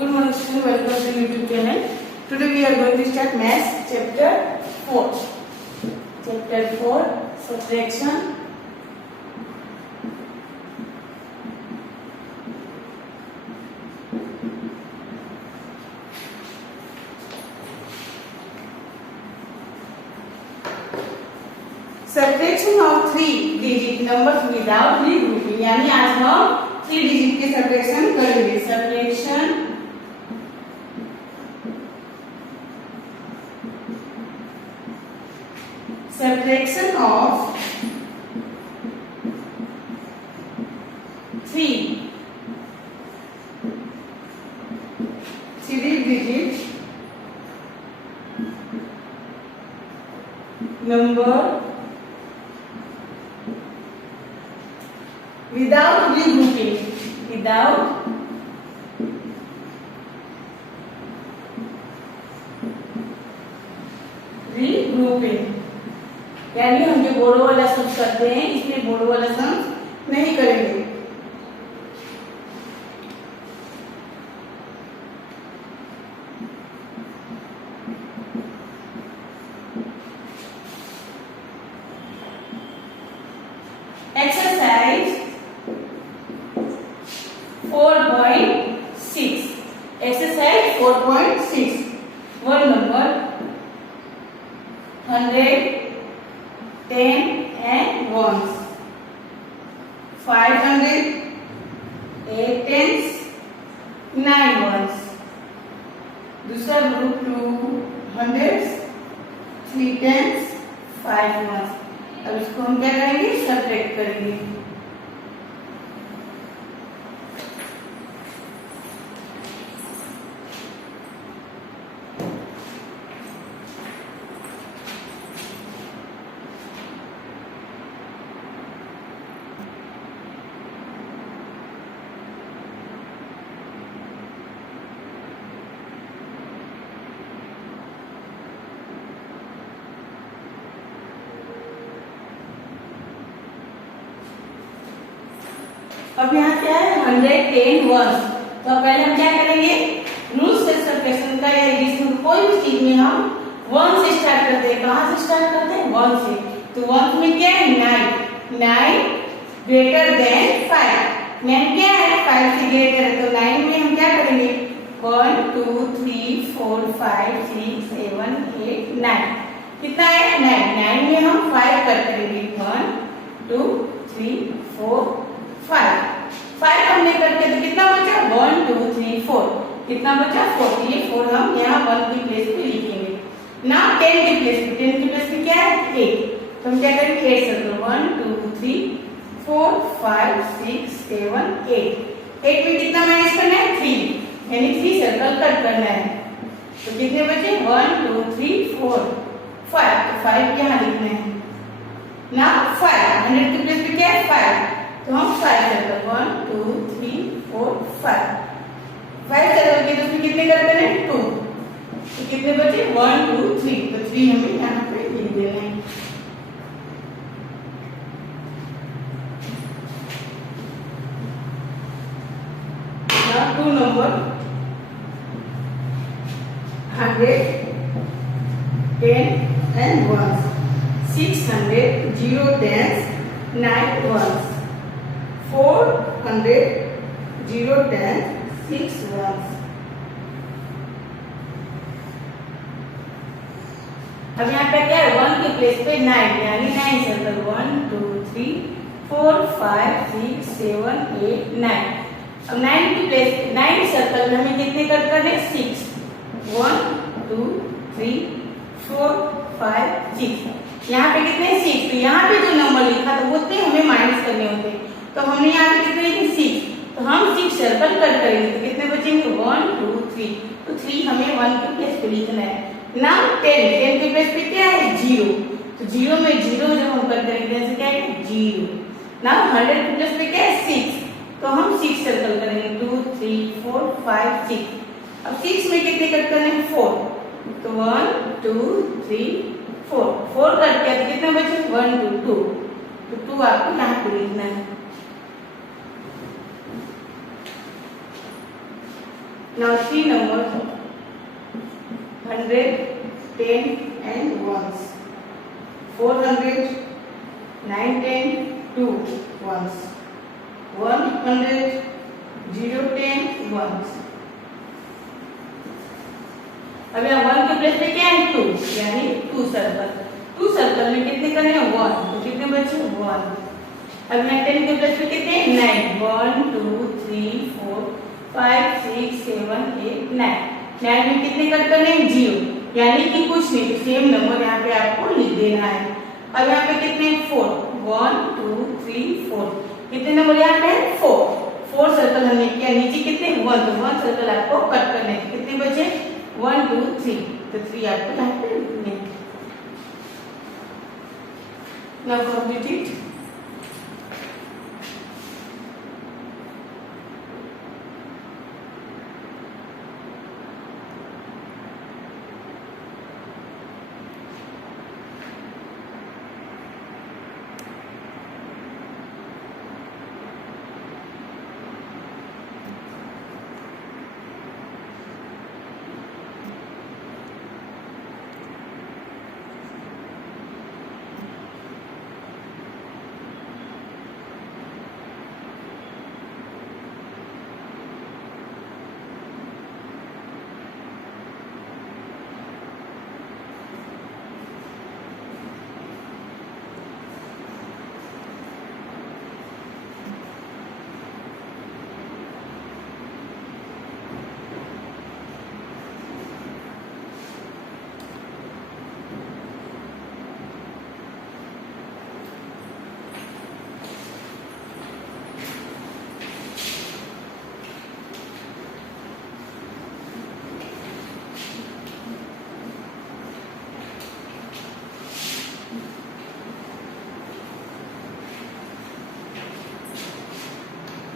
Good morning students, welcome to YouTube channel. Today we are going to start maths chapter 4. Chapter 4 subtraction. Subtraction of 3 digit numbers without regrouping. यानी आज हम 3 digit के subtraction करेंगे. Subtraction of 3 digit number without regrouping. यानी हम जो बोरो वाला सम करते हैं इसमें बोरो वाला सम नहीं करेंगे. Exercise 4.6. Exercise 4.6. One number 100 10 and ones, 500 8 tens 9 ones. दूसरा ग्रुप 200 3 tens 5 ones. अब इसको हम क्या करेंगे, सब्ट्रैक्ट करेंगे. अब यहाँ क्या है 110 वंस. तो पहले हम क्या करेंगे, रूल से सब्ट्रैक्शन का या एडिशन कोई भी चीज में हम 1 से स्टार्ट करते हैं. कहाँ से स्टार्ट करते हैं, 1 से. तो 1 में क्या है 9 ग्रेटर देन 5. 9 क्या है 5 से ग्रेटर है. तो 9 में हम क्या करेंगे, 1 2 3 4 5 6 7 8 9. कितना है 9 में हम 5 कट करेंगे. 1 2 3 4 5 हमने करके तो कितना बचा, 1 2 3 4. कितना बचा 4. ये 4 हम यहाँ 1 की प्लेस पे लिखेंगे. ना 10 की प्लेस पे क्या है 8. तो हम क्या करेंगे 8 सर्कल 1 2 3 4 5 6 7 8. 8 में कितना माइनस करना है 3, यानी 3 सर्कल कट करना है. तो कितने बचे 1 2 3 4 5. तो 5 यहाँ लिखना है ना. 5 100 की प्लेस पे क्या है 5. तो हम 5 सर्कल 1 2 3 4 5 सर्कल के. तो उसमें कितने करते हैं 2. तो कितने बचे 1 2 3. तो 3 हमें यहाँ पे लिख देना है. Now 2 number 100 10 and ones, 600 0 tens 9 ones, 400 0 tens 6 ones. अब यहाँ पे क्या है 1 की प्लेस पे 9, यानी 9 सर्कल 1 2 3 4 5 6 7 8 9. अब 9 की प्लेस पे 9 सर्कल में हमें कितने कट करने 6. 1 2 3 4 5 6. यहाँ पे कितने 6. तो यहाँ पे जो नंबर लिखा था वो उतने हमें माइनस करने होते. तो हमने यहाँ पे कितने लिखे 6. तो हम 6 सर्कल कट करेंगे. तो कितने बचेंगे 1 2 3. तो 3 हमें 1 की प्लेस पे लिखना है ना. 10 की प्लेस पे क्या है 0. तो 0 में 0 जब हम कट करेंगे जैसे क्या है 0 ना. 100 की प्लेस पे क्या है 6. तो हम 6 सर्कल करेंगे 2 3 4 5 6. अब 6 में कितने कट करने हैं 4. तो 1 2 3 4 कट किया तो कितने बचे 1 2 2. तो 2 आपको यहाँ पे लिखना है. Now 3 numbers 100, 10 and 1s. 400, 9, 10, 2 1s. 100, 0, 10 1s. अब यहाँ 1 के प्लेस पे क्या है 2, यानी 2 सर्कल। 2 सर्कल में कितने करने हैं 1, तो कितने बचे 1। अब यहाँ 10 के प्लेस पे कितने 9, 1 2 3 4 5 6 7 8 9। 9 में कितने कट करने हैं 0, यानी कि कुछ नहीं, सेम नंबर यहाँ पे आपको लिख देना है। अब यहाँ पे कितने 4, 1 2 3 4, कितने नंबर यहाँ पे 4 सर्कल हमने किया। नीचे कितने 1, तो 1 सर्कल आपको कट करने हैं। कितने बचे 1 2 3, तो 3 आपको यहाँ पे लिखने हैं। Now complete it.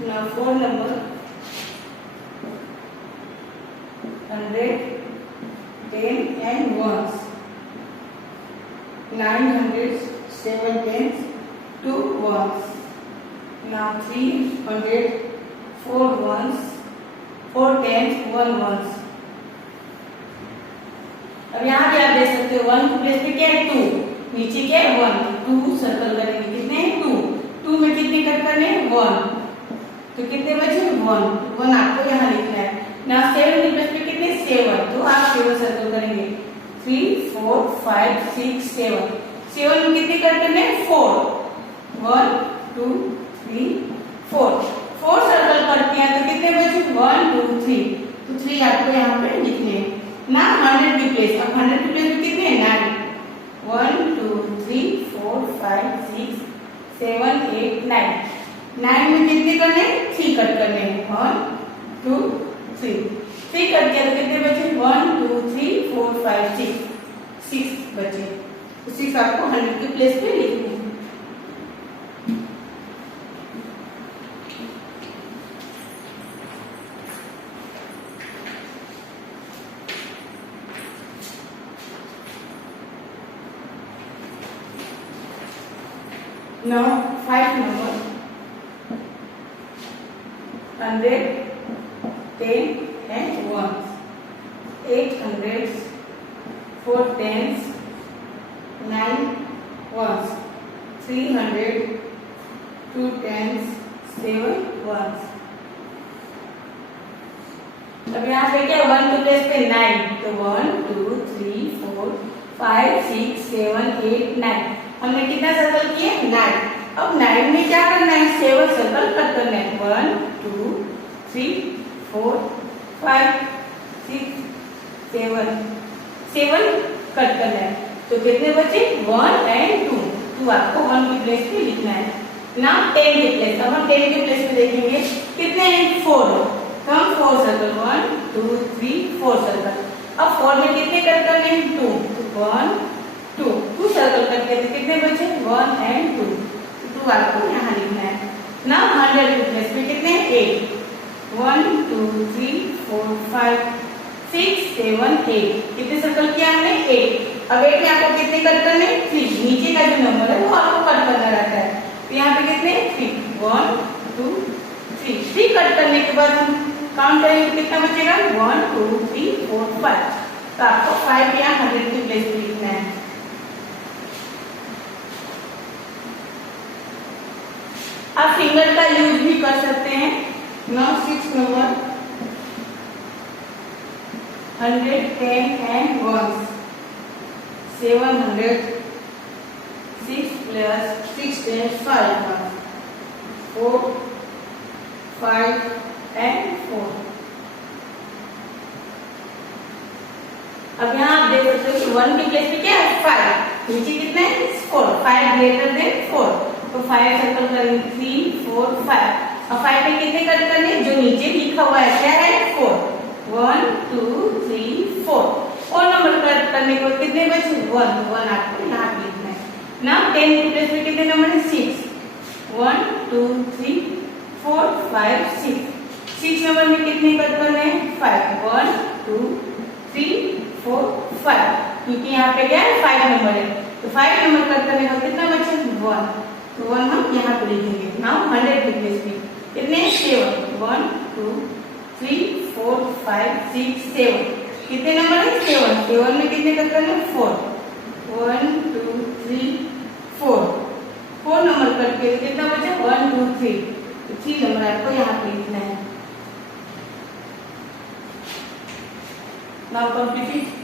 Now 4 number 100, 10 and 1s. 900, 7 tens, 2 1s. Now 300, 4 1s, 4 tens, 1 1s. अब यहाँ पे आप देख सकते हो 1 के प्लेस पे क्या है 2, नीचे क्या है 1, 2 सर्कल करेंगे। कितने हैं 2 में कितने कट करने हैं 1, तो कितने बचे 1 आपको यहाँ लिखना है ना। 7 के प्लेस पे कितने 7, तो आप 7 सर्कल करेंगे। 3 4 5 6 7 में कितने कट करने हैं 4, 1 2 3 4 सर्कल करते हैं, तो कितने बचे 1 2 3, तो 3 आपको यहाँ पे लिखने हैं ना। 100 की प्लेस, अब 100 की प्लेस पे कितने हैं 9, 1 2 3 4 5 6 7 8 9। 9 में कितने करने 3 कट करने हैं, 1 2 3 कट किया तो कितने बचे 1 2 3 4 5 6 बचे, तो 6 आपको 100 के प्लेस पे लिखने हैं। Now 5 number 100, 10 and 1s. 8 hundreds, 4 tens, 9 1s. 300, 2 tens, 7 1s. अब यहाँ पे क्या 1 के प्लेस पे 9, तो 1 2 3 4 5 6 7 8 9। हमने कितना सर्कल किए 9। अब 9 में क्या करना है 7 सर्कल कट करना है। 1 2 3 4 5 6 7 कट करना है, तो कितने बचे 1 and 2 आपको 1 के प्लेस पे लिखना है ना। 10 के प्लेस, अब हम 10 के प्लेस पे देखेंगे कितने हैं 4, तो हम 4 सर्कल 1 2 3 4 सर्कल। अब 4 में कितने कट करने हैं 2, तो 1 2 सर्कल करते हैं, तो कितने बचे 1 and 2 आपको यहाँ लिखना है ना। 100 के प्लेस पे कितने 8, 1 2 3 4 5 6 7 8, कितने सर्कल किया हमने 8। अब 8 में आपको कितने कट करने 3, नीचे का जो नंबर है वो आपको कट करना रहता है, तो यहाँ पे कितने 3 1 2 3 कट करने के बाद हम काउंट करेंगे तो कितना बचेगा 1 2 3 4 5। तो आपको 5 या 100 की प्लेस पे लिखना है। आप फिंगर का यूज भी कर सकते हैं। Now 6 number 100 10 and 1 700 6 plus 6 10 5 4 5 and 4। अब यहाँ आप देख सकते हो कि 1 की प्लेस पे क्या है 5, नीचे कितना है 4, 5 ग्रेटर देन 4, तो 5 सर्कल करेंगे 3 4 5। अब 5 में कितने कट करने, जो नीचे लिखा हुआ है क्या है 4, 1 2 3 4। और नंबर कट करने को कितने बचे 1 आपको यहाँ पे लिखना है ना। 10 की प्लेस पे कितने नंबर है 6, 1 2 3 4 5 6। 6 नंबर में कितने कट करने हैं 5, 1 2 3 4 5, क्योंकि यहाँ पे क्या है 5 नंबर है, तो 5 नंबर कट करने का कितना बचे 1, तो 1 हम यहाँ पे लिखेंगे। नाउ 100 की प्लेस पे कितने 7, 1 2 3 4 5 6 7। कितने नंबर है 7, 7 में कितने कट करने 4, 1 2 3 4, 4 नंबर कट के कितना बचा 1 2 3, तो 3 नंबर आपको यहाँ पे लिखना है। Now complete.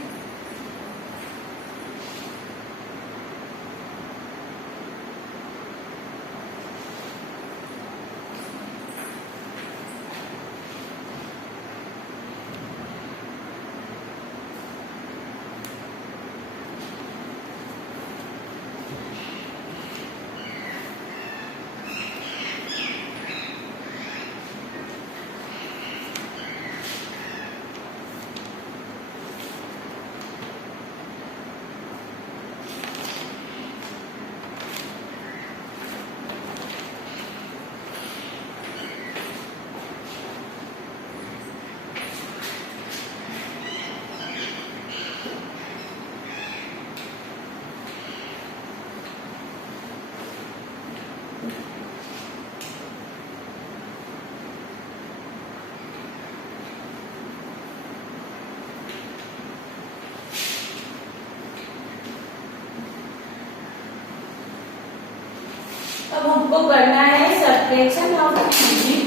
अब हमको करना है subtraction of 3 digit,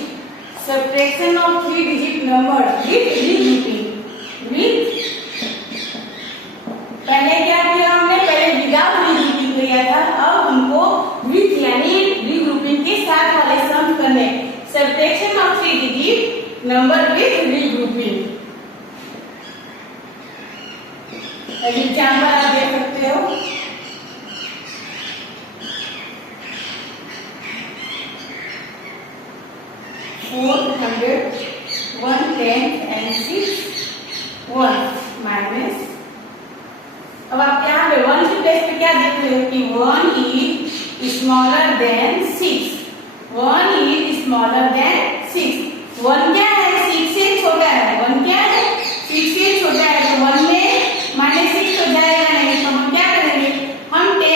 subtraction of 3 digit number with regrouping. With पहले क्या किया हमने, पहले विदाउट रीग्रुपिंग किया था, अब हमको विद यानी रीग्रुपिंग के साथ वाले सम करने। Subtraction of 3 digit number with regrouping. Example आप देख सकते हो, 400 1/10 and 6 1 माइनस। अब आप यहाँ पे 1 की प्लेस पे क्या देख रहे हो कि 1 is smaller than 6, 1 is smaller than 6। 1 क्या है 6 से छोटा है, 1 क्या है 6 से छोटा है, तो 1 में -6 हो जाएगा नहीं, तो हम क्या करेंगे, हम 10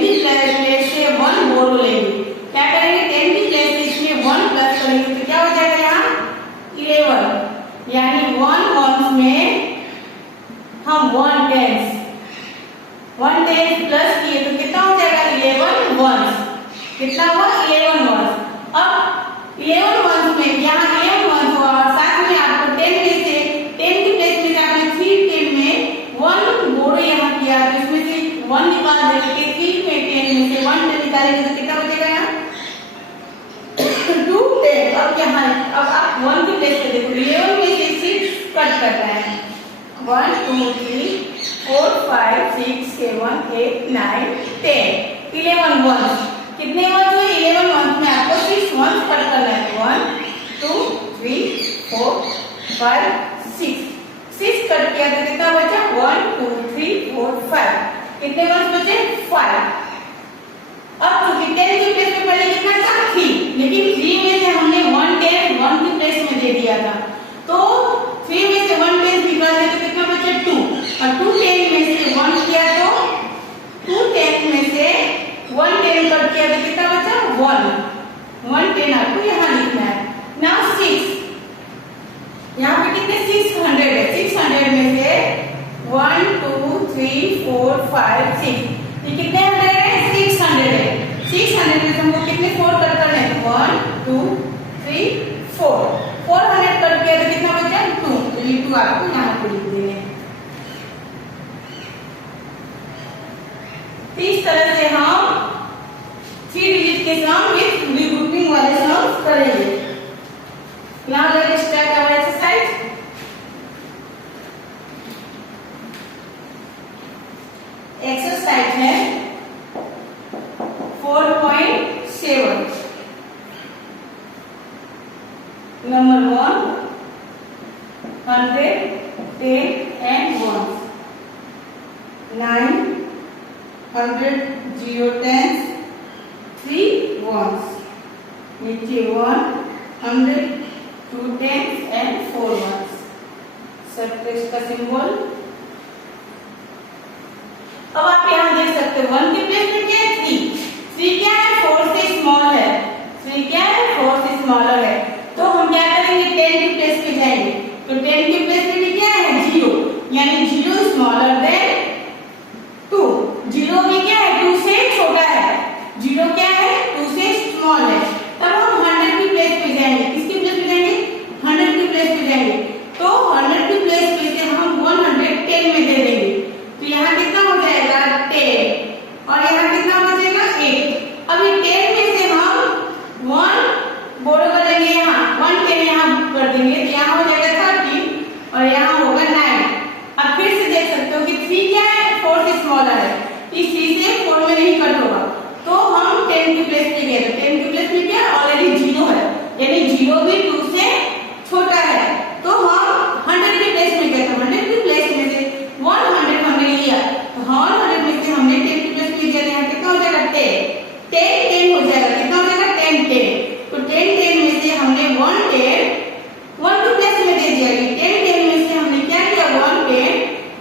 की प्लेस से 1 बोरो लेंगे। क्या करेंगे 10 की प्लेस से इसमें 1 प्लस करेंगे, तो क्या हो जाएगा यहाँ 11, यानी 1 वंस में हम 1 टेंस प्लस किए तो कितना हो जाएगा 11 वंस। कितना हुआ 11 वंस। अब 11 वंस में यहाँ 11 वंस हुआ और साथ में आपको 10 में से 10 की प्लेस में आपने 3 10 में 1 बोरो यहाँ किया, तो इसमें से 1 निकाल देंगे, 3 में 10 में से 1 निकालेंगे तो कितना बचेगा यहाँ 2 10। अब यहाँ अब आप 1 की प्लेस पे देखो, 11 में से 6 कट करना है, 1 2 3 4 5 6 7 8 9 10 11 वंस। कितने वंस हुए 11 वंस में आपको 6 वंस कट करना है, 1 2 3 4 5 6 कट किया तो कितना बचा 1 2 3 4 5। कितने वंस बचे 5। अब चूंकि 10 की प्लेस में पहले कितना था 3, लेकिन 3 में से हमने 1 10 1 की प्लेस में दे दिया था, तो 3 में से 1 10 निकाल दे तो कितना बचा 2, और 2 10 में से 1 किया तो 2 10 में से 1 10 कट किया तो कितना बचा 1 10 आपको यहाँ लिखना है। नाउ 6 कितने 600 है, 600 में से 1 2 3 4 5 6, ये कितने 100 है, 600 है। 600 में से हमको कितने 4 कट करने हैं, 1 2 3 4, 400 कट किया तो कितना बचा 2, तो ये 2 आपको यहाँ पे लिख देंगे। इस तरह से हम 3 डिजिट के सम विथ रीग्रुपिंग वाले सम करेंगे। Now let's start our exercise. Exercise है 4.7। नंबर 1 100 10 and 1, 9 100 0 10 3 ones, नीचे 100 2 10 and 4 ones, सबट्रैक्ट का सिंबल। अब आप यहाँ देख सकते हो 1 के प्लेस में क्या है 3, 3 क्या है 4 से स्मॉल है, 3 क्या है 4 से स्मॉलर है, तो हम क्या करेंगे 10 के प्लेस पे जाएंगे, तो 10 के प्लेस पे भी क्या है 0, यानी 0 स्मॉलर देन 2, 0 भी क्या है 2 से छोटा है, 0 क्या है 2 से स्मॉल है। तब हम 100 की प्लेस पे जाएंगे, किसकी प्लेस पे जाएंगे 100 की प्लेस पे जाएंगे, तो 100 की प्लेस पे से हम 110 में दे देंगे, तो यहाँ कितना हो जाएगा 10 और यहाँ कितना बचेगा 8। अभी 10 में से हम 1 बोरो करेंगे, यहाँ 1 10 यहाँ कर देंगे, तो यहाँ हो जाएगा 30 और यहाँ होगा 9। अब फिर से देख सकते हो कि 3 क्या है 4 से स्मॉलर है, इस 3 से 4 में नहीं कट होगा, तो हम 10 की प्लेस पे गए, तो 10 की प्लेस में क्या ऑलरेडी 0 है, यानी 0 भी 2 से छोटा है, तो हम 100 की प्लेस में गए, तो 100 की प्लेस में से 100 हमने लिया, तो 100 में से हमने 10 की प्लेस में दिया, यहाँ कितना हो जाएगा 10 10 10 हो जाएगा, कितना हो जाएगा 10 10, तो 10 10 में से हमने 1 10 1 की प्लेस में दे दिया, 10 10 में से हमने क्या किया 1 10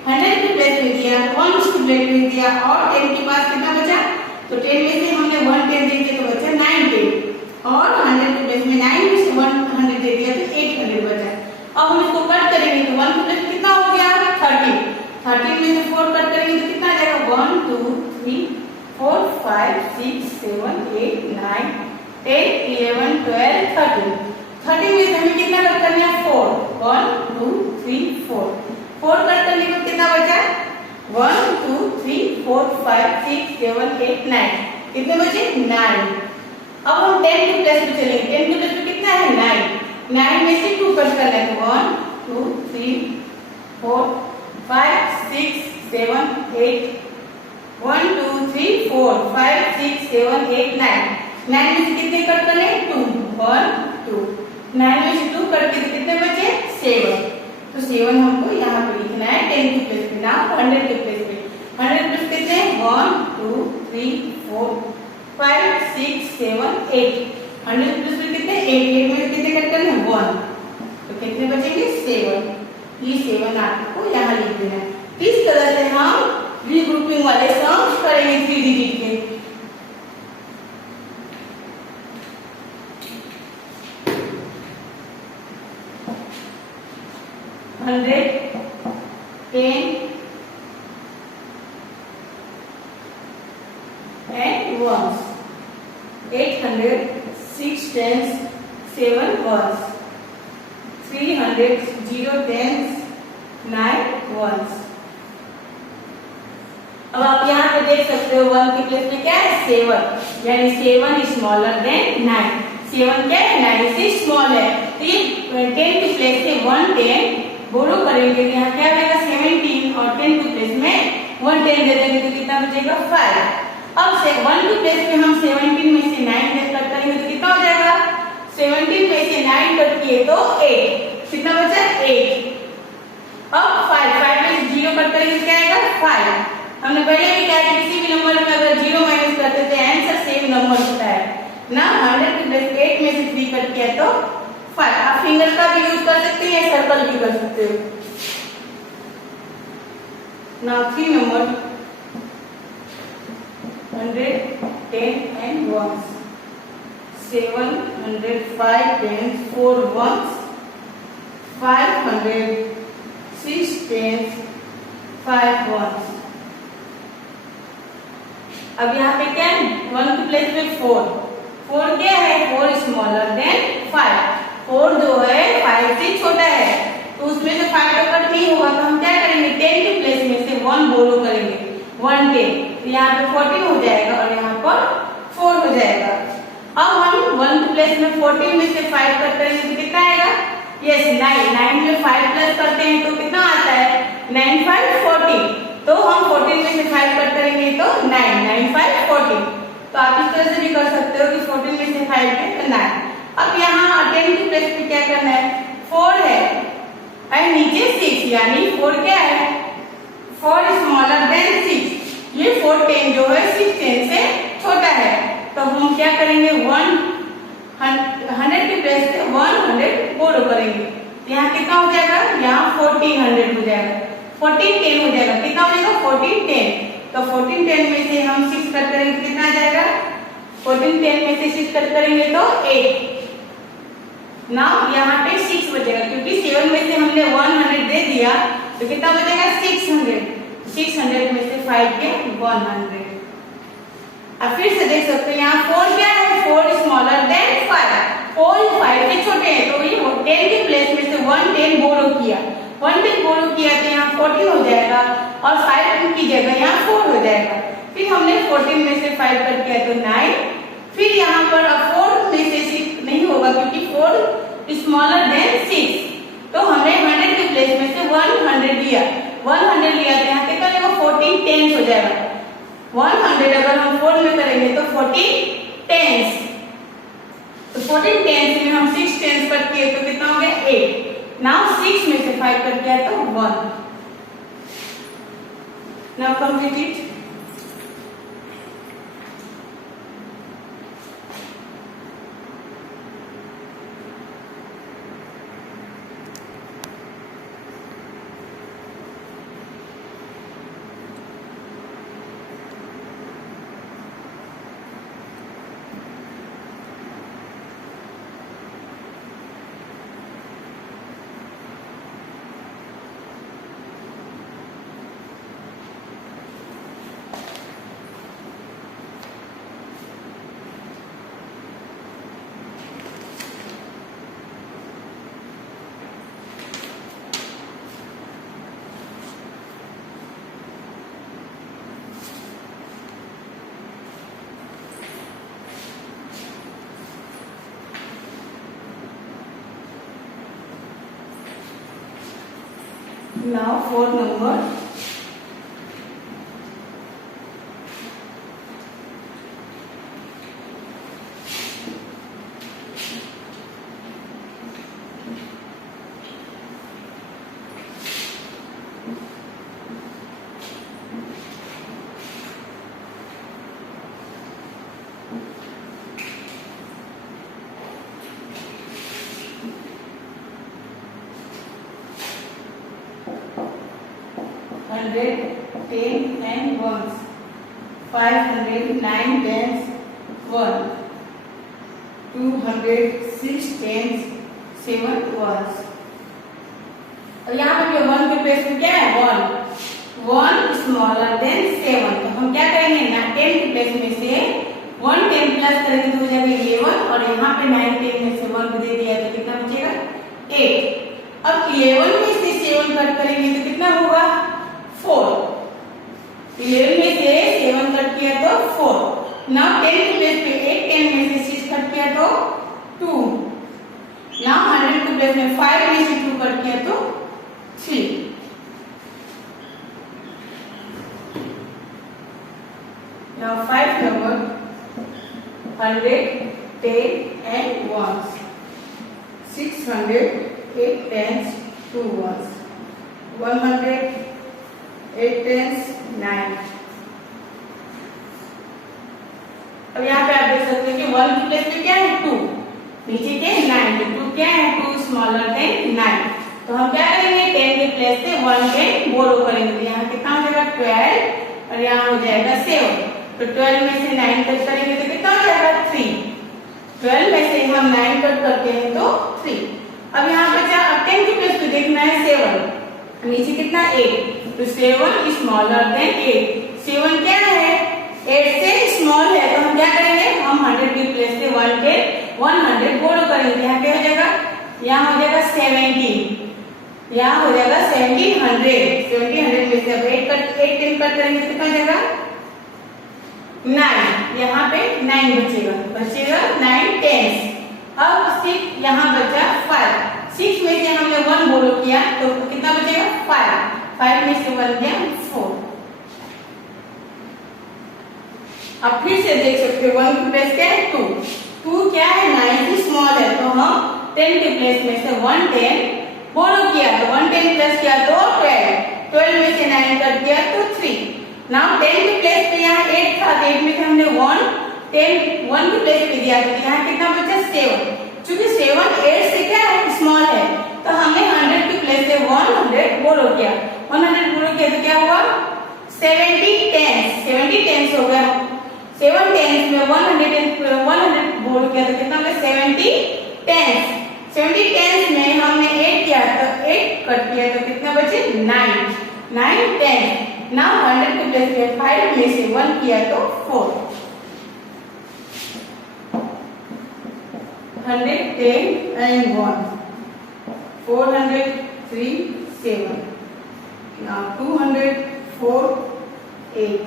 100 की प्लेस में दिया, 1 की प्लेस में दिया, और 10 के पास कितना बचा, तो 10 में से हमने 1 10 दे दिया, तो बचा 9 10, और 100 की प्लेस में 9 में से 100 दे दिया, तो 800 बचा। अब हम इसको कट करेंगे, तो 1 की प्लेस कितना हो गया 30, 30 में से 4 कट करेंगे तो कितना आ जाएगा 1 2 3 4 5 6 7 8 9 10 11 12 13, 30 में से हमें कितना कट करना है 4, 1 2 3 4, 4 कट करने को कितना बचा 1 2 3 4 5 6 7 8 9, कितने बचे 9। अब हम 10 की प्लेस पे चलेंगे, 10 की प्लेस पे कितना है 9, 9 में से 2 कट करना है, 1 2 3 4 5 6 7 8 1 2 3 4 5 6 7 8 9, 9 में से कितने कट करने 2 1 2, 9 में से 2 कट के कितने बचे 7, तो 7 हमको यहाँ पे लिखना है 10 की प्लेस पे, ना 100 की प्लेस पे। 100 प्लेस कितने 1 2 3 4 5 6 7 8, 100 प्लेस पे कितने 8 में कितने कट करने 1, तो कितने बचेंगे 7, ये 7 आपको यहाँ लिख देना है। इस तरह से हम रीग्रुपिंग वाले सम करेंगे 3 डिजिट के। $100 10 and ones, 800 6 tens 7 ones, 300 0 tens 9 ones। अब आप यहाँ पे देख सकते हो 1 की प्लेस में क्या है 7, यानी 7 स्मॉलर देन 9, 7 क्या है 9 से स्मॉल है, तो ये 10 की प्लेस से 1 10 बोरो करेंगे, तो यहाँ क्या रहेगा 17, और 10 की प्लेस में 1 10 दे देंगे तो कितना बचेगा 5। अब से 1 की प्लेस में हम 17 में से 9 कट करेंगे तो कितना हो जाएगा 17 में से 9 कट किए तो 8, कितना बचा 8। अब 5 में से 0 कट करेंगे तो क्या आएगा 5। हमने पहले भी कहा कि किसी भी नंबर में अगर 0 माइनस करते तो आंसर सेम नंबर होता है ना। 100 की प्लेस 8 में से 3 कट किया तो 5। आप फिंगर का भी यूज कर सकते हैं या सर्कल भी कर सकते हो। Now 3 number 100 10 and ones, 700 5 tens 4 ones, 500, 6 tens, 5 ones। अब यहाँ पे क्या है, 1 की प्लेस में 4। 4 क्या है, 4 स्मॉलर देन 5। 4 जो है 5 से छोटा है, तो उसमें से 5 का कट नहीं होगा, तो हम क्या करेंगे, 10 की प्लेस में से 1 बोरो करेंगे, 1 10। तो यहाँ पे 14 हो जाएगा और यहाँ पर 4 हो जाएगा। अब हम 1 की प्लेस में 14 में से 5 कट करेंगे तो कितना आएगा, यस 9। 9 में 5 प्लस करते हैं तो कितना आता है, 9 5 14। तो हम 14 में से 5 कट करेंगे तो 9 9 5 14। तो आप इस तरह से भी कर सकते हो कि 14 में से 5 है तो 9। अब यहाँ 10 की प्लेस पे क्या करना है, 4 है और नीचे 6, यानी 4 क्या है, 4 स्मॉलर देन 6। ये 4 10 जो है 6 10 से छोटा है, तो हम क्या करेंगे, 100 की प्लेस से 100 बोरो करेंगे। यहाँ कितना हो जाएगा, यहाँ 1400 हो जाएगा, 14 10 हो जाएगा। कितना हो जाएगा, 14 10। तो 14 10 में से हम 6 कट करेंगे तो कितना आ जाएगा, 14 10 में से 6 कट करेंगे तो 8। ना यहाँ पे 6 बचेगा, क्योंकि 7 में से हमने 100 दे दिया, तो कितना बचेगा, 600। 600 में से 5 के 100। अब फिर से देख सकते हैं, यहाँ 4 क्या है, 4 स्मॉलर देन 5। 4 5 के छोटे हैं, तो ये 10 की प्लेस में से 1 10 बोरो किया, 1 10 बोरो किया तो यहाँ 14 हो जाएगा और 5 की जगह यहाँ 4 हो जाएगा। फिर हमने 14 में से 5 कट किया तो 9। फिर यहाँ पर अब 4 में से 6 नहीं होगा, क्योंकि 4 स्मॉलर देन 6, तो हमने 100 की प्लेस में से 100 लिया, 100 लिया तो यहाँ कितना लगेगा, 14 टेंस हो जाएगा। 100 अगर हम 4 में करेंगे तो 14 टेंस, तो 14 टेंस में हम 6 टेंस कट किए तो कितना हो गया, 8। नाउ 6 में से 5 कट किया तो 1। Now complete it. Now 4th number, hundred, 10 and ones, 500, 9 tens, 1, 200, 6 tens, 7 ones। और यहाँ पे 1 के प्लेस में क्या है, 1 स्मॉलर देन 7, तो हम क्या करेंगे ना, 10 के प्लेस में से 1 10 प्लस करेंगे तो हो जाएगा 11, और यहाँ पे 9 10 में से 1 दे दिया तो कितना बचेगा, 8। अब 11 में से 7 कट करेंगे तो कितना होगा, 4। 11 में से 7 कट किया तो 4। ना 10 के प्लेस पे 8, 10 में से 6 कट किया तो 2। ना 100 के प्लेस में 5 में से 2 कट किया तो 3। Now 5 number, 100, 10 and ones, 600, 8 tens, 2 ones, 100, 8 tens, 9। अब यहाँ पे आप देख सकते हैं कि 1 की प्लेस पे क्या है, 2, नीचे क्या है, 9, तो 2 क्या है, 2 स्मॉलर देन 9। तो हम क्या करेंगे, 10 के प्लेस से 1 10 बोरो करेंगे, तो यहाँ कितना हो जाएगा, 12, और यहाँ हो जाएगा 7। तो 12 में से 9 कट करेंगे तो कितना हो जाएगा, 3। 12 में से हम 9 कट करते हैं तो 3। अब यहाँ बचा, अब 10 के प्लेस पे देखना है 7, नीचे कितना 8, तो 7 स्मॉलर देन 8। 7 क्या है, 8 से स्मॉल है, तो हम क्या करेंगे, हम 100 के प्लेस पे 100 बोरो करेंगे। यहाँ क्या हो जाएगा, यहाँ हो जाएगा 17, यहाँ हो जाएगा 1700। 1700 में से अब 8 10 कट करेंगे तो कितना हो जाएगा 9, यहाँ पे 9 बचेगा 9 10। अब 6 यहाँ बचा 5, 6 में से हमने 1 बोरो किया तो कितना बचेगा 5, 5 में से 1 गया 4। अब फिर से देख सकते हो 1 की प्लेस क्या है 2, 2 क्या है 9 से स्मॉल है, तो हम 10 के प्लेस में से 1 10 बोरो किया तो 1 10 प्लस किया तो 12, 12 में से 9 कट किया तो 3। नाउ 10 के प्लेस पे यहाँ 8 था, 8 में से हमने 1 के प्लेस पे दिया तो यहाँ कितना बचा 7। चूंकि 7 8 से क्या है स्मॉल है, तो हमने 100 के प्लेस पे 100 बोरो किया, 100 बोरो किया तो क्या हुआ 70 10 हो गया। 7 10 में 100 बोरो किया तो कितना होगा 70 10। 70 10 में हमने 8 किया तो 8 कट किया तो कितना बचे 9 10। नाउ 100 के प्लेस पे 5 में से 1 किया तो 4, 110 and 1, 400 3 7, now 200 4 8।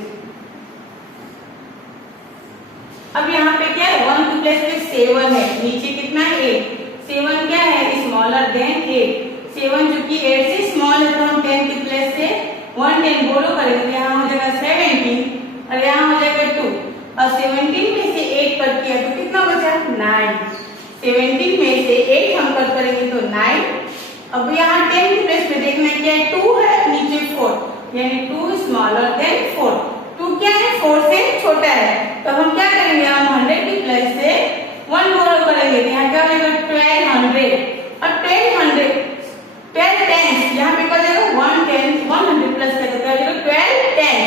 अब यहाँ पे क्या है 1 के प्लेस पे 7 है, नीचे कितना है 8, 7 क्या है स्मॉलर देन 8। 7 जो कि 8 से स्मॉल है तो हम 10 के प्लेस से 1 10 बोरो करेंगे, यहाँ हो जाएगा 17 और यहाँ हो जाएगा 2, और 17 में से 8 कट किया तो कितना बचा 9। 17 में से 8 हम कट करेंगे तो 9। अब यहाँ 10 के प्लेस पे देखना क्या है 2 है, नीचे 4, यानी 2 स्मॉलर देन 4। 2 क्या है 4 से छोटा है, तो हम क्या करेंगे हम 100 के प्लेस से 1 बोरो करेंगे, यहाँ क्या हो जाएगा 1200 और 12 10 यहाँ पे क्या हो जाएगा 100 प्लस का तो क्या हो जाएगा 12 10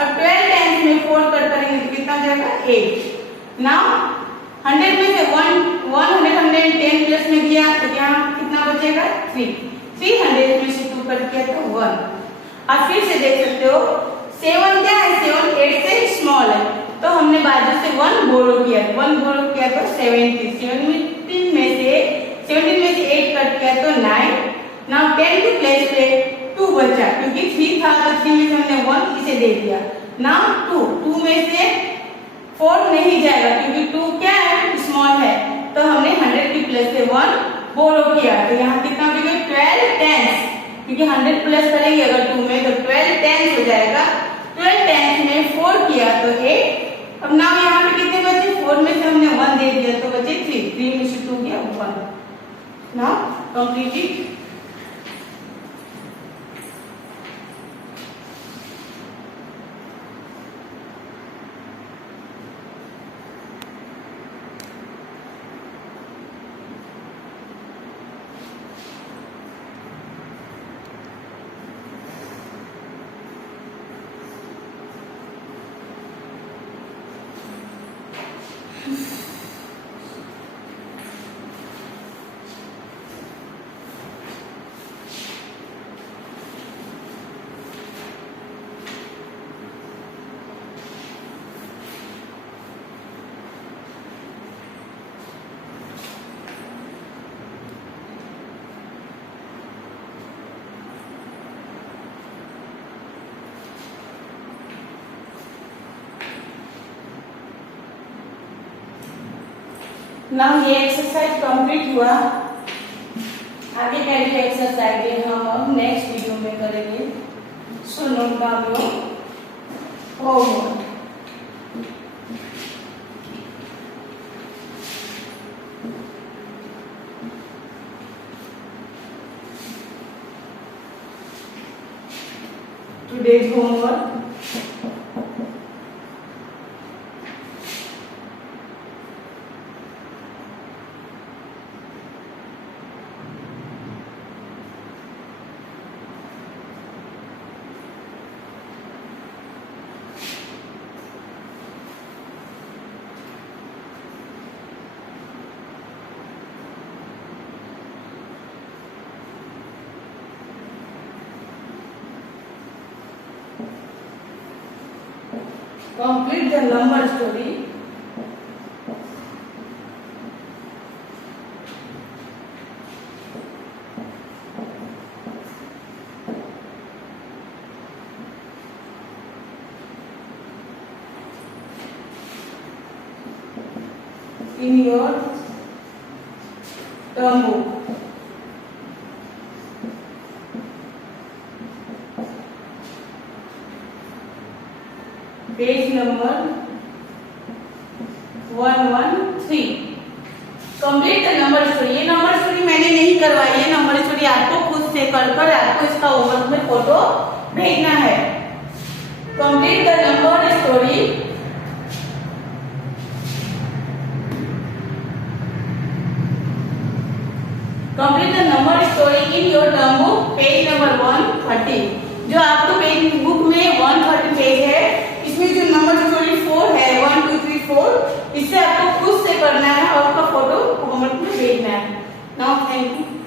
और 12 10 में 4 कट करेंगे तो कितना हो जाएगा 8। नाउ 100 में से 110 प्लस में दिया तो यहाँ कितना बचेगा 3, 300 में से 2 कट किया तो 1। अब फिर से देख सकते हो 7 क्या है 7 8 से स्मॉल है, तो हमने बाजू से 1 बोरो किया तो 17 में से 8 कट किया तो 9। नाउ 10 के प्लेस पे 2 बचा, क्योंकि 3 था तो 3 में से हमने 1 इसे दे दिया। नाउ 2 में से 4 नहीं जाएगा क्योंकि 2 क्या है स्मॉल है, तो हमने 100 के प्लेस से 1 बोरो किया तो यहाँ कितना हो जाएगा 12 10, क्योंकि 100 प्लस करेंगे अगर 2 में तो 12 10 हो जाएगा। 12 10 में 4 किया तो 8। अब नाउ यहाँ पे कितने बचे 4 में से हमने 1 दे दिया तो बचे 3 में से 2 गया 1। Now complete it. नाउ ये एक्सरसाइज कंप्लीट हुआ। आगे का जो एक्सरसाइज है हम नेक्स्ट वीडियो में करेंगे। सुनो बाबू homework. Today's homework. complete the number story. In your term book. Page number 113. Complete the number story. ये नंबर स्टोरी मैंने नहीं करवाई है, नंबर स्टोरी आपको खुद से कर आपको इसका होमवर्क में फोटो भेजना है. Complete the number story. Complete the number story in your term book, page number 130. जो आपको पेज बुक में 130 पेज है, इसमें जो नंबर स्टोरी 4 है 1 2 3 4, इससे आपको खुद से करना है और उसका फोटो होमवर्क में भेजना है. Now thank you.